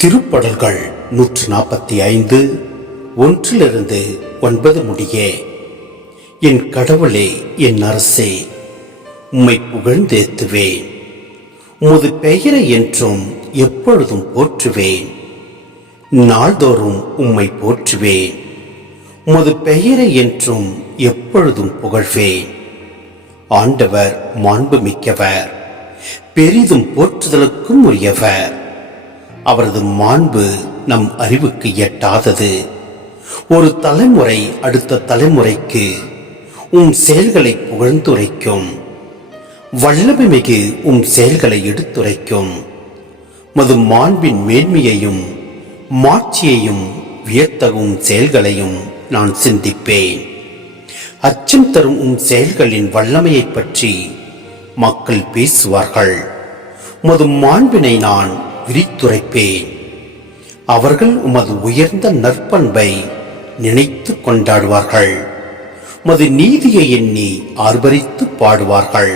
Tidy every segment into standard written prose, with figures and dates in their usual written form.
திருப்பாடல்கள் 145 1-9 முடிய. என் கடவுளே, என் அரசே, உம்மை புகழ்ந்தேத்துவேன். உமது பெயரை என்றும் எப்பொழுதும் போற்றுவேன். நாள்தோறும் உம்மை போற்றுவேன். உமது பெயரை என்றும் எப்பொழுதும் புகழ்வேன். ஆண்டவர் மாண்புமிக்கவர், பெரிதும் போற்றுதலுக்கும் உரியவர். அவரது மாண்பு நம் அறிவுக்கு எட்டாதது. ஒரு தலைமுறை அடுத்த தலைமுறைக்கு செயல்களை புகழ்ந்துரைக்கும். வல்லமை மிகு செயல்களை எடுத்துரைக்கும். மது மாண்பின் மேன்மையையும் மாட்சியையும் வியத்தகும் செயல்களையும் நான் சிந்திப்பேன். அச்சம் தரும் செயல்களின் வல்லமையை பற்றி மக்கள் பேசுவார்கள். மது மாண்பினை நான் விரித்துரைப்பேன். அவர்கள் உமது உயர்ந்த நற்பண்பை நினைத்து கொண்டாடுவார்கள். உமது நீதியை எண்ணி ஆர்ப்பரித்து பாடுவார்கள்.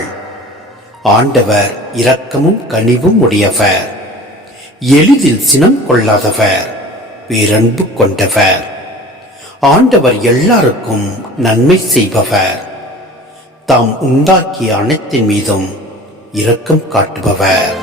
ஆண்டவர் இரக்கமும் கனிவும் உடையவர், எளிதில் சினம் கொள்ளாதவர், பேரன்பு கொண்டவர். ஆண்டவர் எல்லாருக்கும் நன்மை செய்பவர், தாம் உண்டாக்கிய அனைத்தின் மீதும் இரக்கம் காட்டுபவர்.